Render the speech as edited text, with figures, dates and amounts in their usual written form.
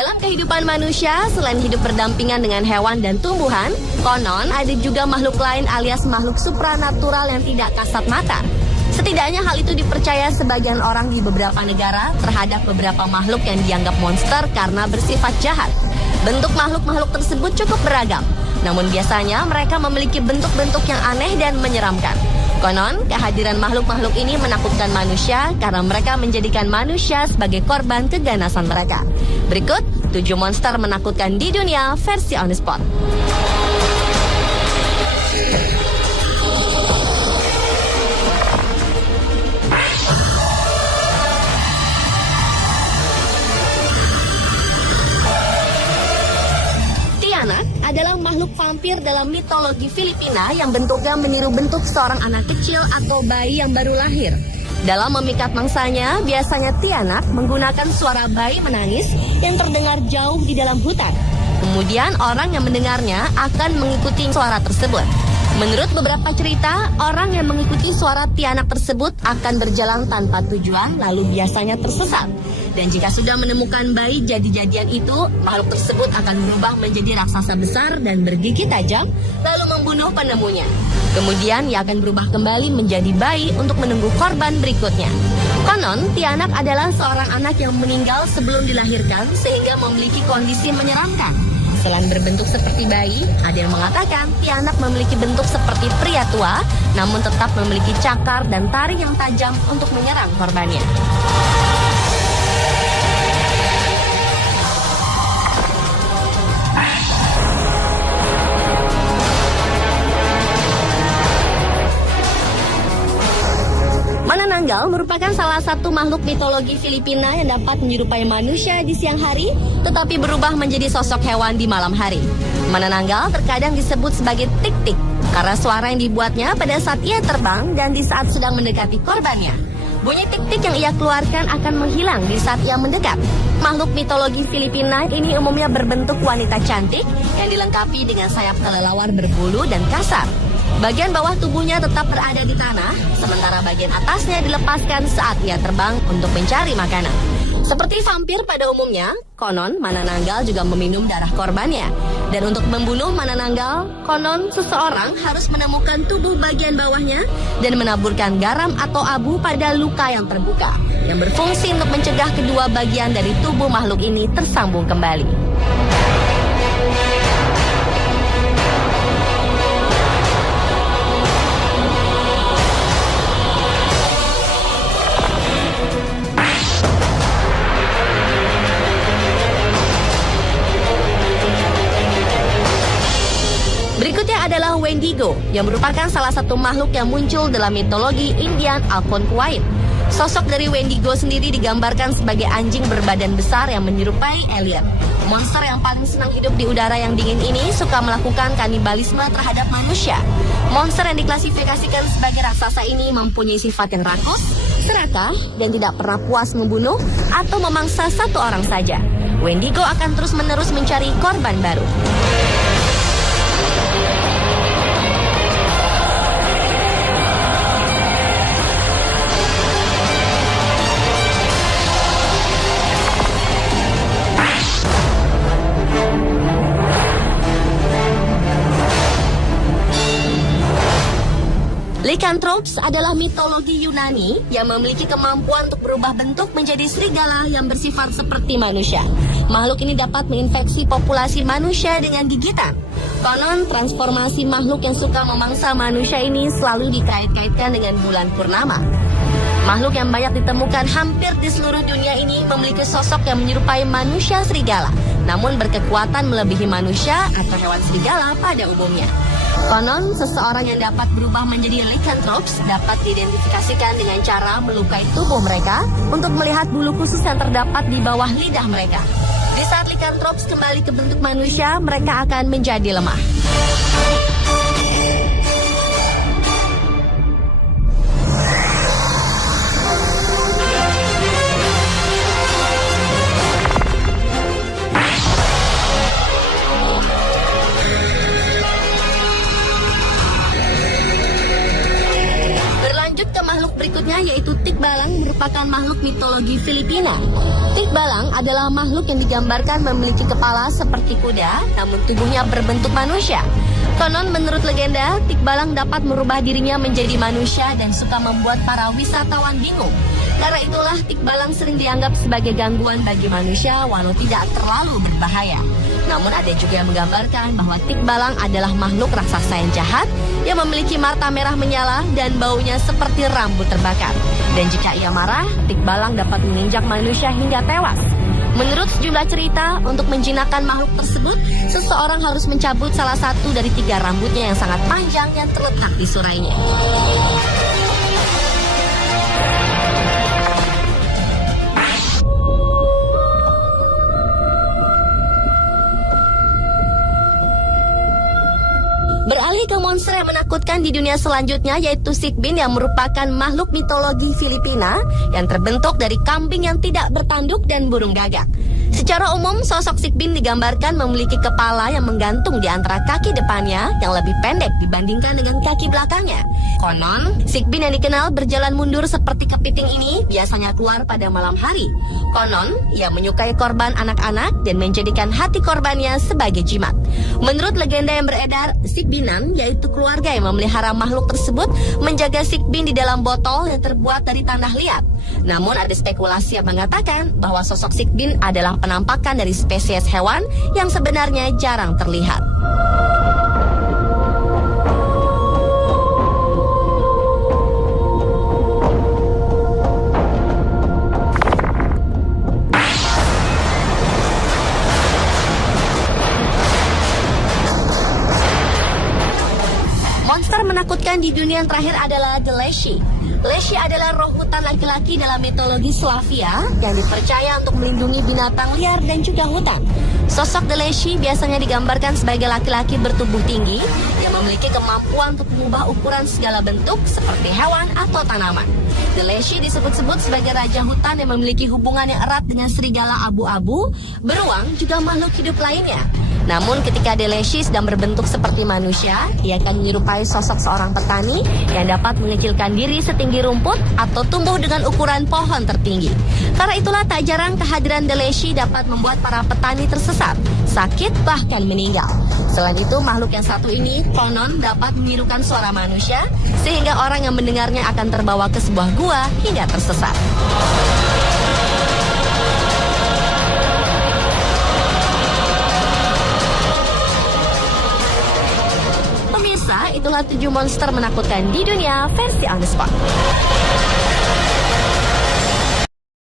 Dalam kehidupan manusia, selain hidup berdampingan dengan hewan dan tumbuhan, konon ada juga makhluk lain alias makhluk supranatural yang tidak kasat mata. Setidaknya hal itu dipercaya sebagian orang di beberapa negara terhadap beberapa makhluk yang dianggap monster karena bersifat jahat. Bentuk makhluk-makhluk tersebut cukup beragam, namun biasanya mereka memiliki bentuk-bentuk yang aneh dan menyeramkan. Konon, kehadiran makhluk-makhluk ini menakutkan manusia karena mereka menjadikan manusia sebagai korban keganasan mereka. Berikut 7 monster menakutkan di dunia versi on the spot. Tianak adalah makhluk vampir dalam mitologi Filipina yang bentuknya meniru bentuk seorang anak kecil atau bayi yang baru lahir. Dalam memikat mangsanya, biasanya Tianak menggunakan suara bayi menangis yang terdengar jauh di dalam hutan. Kemudian orang yang mendengarnya akan mengikuti suara tersebut. Menurut beberapa cerita, orang yang mengikuti suara Tianak tersebut akan berjalan tanpa tujuan lalu biasanya tersesat. Dan jika sudah menemukan bayi jadi-jadian itu, makhluk tersebut akan berubah menjadi raksasa besar dan bergigi tajam lalu membunuh penemunya. Kemudian ia akan berubah kembali menjadi bayi untuk menunggu korban berikutnya. Konon, Tianak adalah seorang anak yang meninggal sebelum dilahirkan sehingga memiliki kondisi menyeramkan. Selain berbentuk seperti bayi, ada yang mengatakan Tianak memiliki bentuk seperti pria tua, namun tetap memiliki cakar dan taring yang tajam untuk menyerang korbannya. Manananggal merupakan salah satu makhluk mitologi Filipina yang dapat menyerupai manusia di siang hari, tetapi berubah menjadi sosok hewan di malam hari. Manananggal terkadang disebut sebagai tik-tik, karena suara yang dibuatnya pada saat ia terbang dan di saat sedang mendekati korbannya. Bunyi tik-tik yang ia keluarkan akan menghilang di saat ia mendekat. Makhluk mitologi Filipina ini umumnya berbentuk wanita cantik yang dilengkapi dengan sayap kelelawar berbulu dan kasar. Bagian bawah tubuhnya tetap berada di tanah, sementara bagian atasnya dilepaskan saat ia terbang untuk mencari makanan. Seperti vampir pada umumnya, konon Manananggal juga meminum darah korbannya. Dan untuk membunuh Manananggal, konon seseorang harus menemukan tubuh bagian bawahnya dan menaburkan garam atau abu pada luka yang terbuka, yang berfungsi untuk mencegah kedua bagian dari tubuh makhluk ini tersambung kembali. Berikutnya adalah Wendigo, yang merupakan salah satu makhluk yang muncul dalam mitologi Indian Algonquin. Sosok dari Wendigo sendiri digambarkan sebagai anjing berbadan besar yang menyerupai alien. Monster yang paling senang hidup di udara yang dingin ini suka melakukan kanibalisme terhadap manusia. Monster yang diklasifikasikan sebagai raksasa ini mempunyai sifat yang rakus, serakah, dan tidak pernah puas membunuh atau memangsa satu orang saja. Wendigo akan terus-menerus mencari korban baru. Lycanthropes adalah mitologi Yunani yang memiliki kemampuan untuk berubah bentuk menjadi serigala yang bersifat seperti manusia. Makhluk ini dapat menginfeksi populasi manusia dengan gigitan. Konon, transformasi makhluk yang suka memangsa manusia ini selalu dikait-kaitkan dengan bulan purnama. Makhluk yang banyak ditemukan hampir di seluruh dunia ini memiliki sosok yang menyerupai manusia serigala, namun berkekuatan melebihi manusia atau hewan serigala pada umumnya. Konon, seseorang yang dapat berubah menjadi lycanthropes dapat diidentifikasikan dengan cara melukai tubuh mereka untuk melihat bulu khusus yang terdapat di bawah lidah mereka. Di saat lycanthropes kembali ke bentuk manusia, mereka akan menjadi lemah. Lanjut ke makhluk berikutnya yaitu tikbalang, merupakan makhluk mitologi Filipina. Tikbalang adalah makhluk yang digambarkan memiliki kepala seperti kuda, namun tubuhnya berbentuk manusia. Konon menurut legenda, tikbalang dapat merubah dirinya menjadi manusia dan suka membuat para wisatawan bingung. Karena itulah tikbalang sering dianggap sebagai gangguan bagi manusia walau tidak terlalu berbahaya. Namun ada juga yang menggambarkan bahwa tikbalang adalah makhluk raksasa yang jahat yang memiliki mata merah menyala dan baunya seperti rambut terbakar. Dan jika ia marah, tikbalang dapat menginjak manusia hingga tewas. Menurut sejumlah cerita, untuk menjinakkan makhluk tersebut, seseorang harus mencabut salah satu dari 3 rambutnya yang sangat panjang yang terletak di surainya. Beralih ke monster yang menakutkan di dunia selanjutnya yaitu Sigbin yang merupakan makhluk mitologi Filipina yang terbentuk dari kambing yang tidak bertanduk dan burung gagak. Secara umum, sosok Sigbin digambarkan memiliki kepala yang menggantung di antara kaki depannya yang lebih pendek dibandingkan dengan kaki belakangnya. Konon, Sigbin yang dikenal berjalan mundur seperti kepiting ini biasanya keluar pada malam hari. Konon, ia menyukai korban anak-anak dan menjadikan hati korbannya sebagai jimat. Menurut legenda yang beredar, Sigbinan, yaitu keluarga yang memelihara makhluk tersebut, menjaga Sigbin di dalam botol yang terbuat dari tanah liat. Namun ada spekulasi yang mengatakan bahwa sosok Sigbin adalah penampakan dari spesies hewan yang sebenarnya jarang terlihat. Monster menakutkan di dunia yang terakhir adalah The Leshy. Leshy adalah roh hutan laki-laki dalam mitologi Slavia yang dipercaya untuk melindungi binatang liar dan juga hutan. Sosok The Leshy biasanya digambarkan sebagai laki-laki bertubuh tinggi yang memiliki kemampuan untuk mengubah ukuran segala bentuk seperti hewan atau tanaman. The Leshy disebut-sebut sebagai raja hutan yang memiliki hubungan yang erat dengan serigala abu-abu, beruang, juga makhluk hidup lainnya. Namun ketika The Leshy sedang berbentuk seperti manusia, ia akan menyerupai sosok seorang petani yang dapat mengecilkan diri setinggi rumput atau tumbuh dengan ukuran pohon tertinggi. Karena itulah tak jarang kehadiran The Leshy dapat membuat para petani tersesat, sakit, bahkan meninggal. Selain itu, makhluk yang satu ini konon dapat menirukan suara manusia sehingga orang yang mendengarnya akan terbawa ke sebuah gua hingga tersesat. Pemirsa, itulah 7 monster menakutkan di dunia versi on the spot.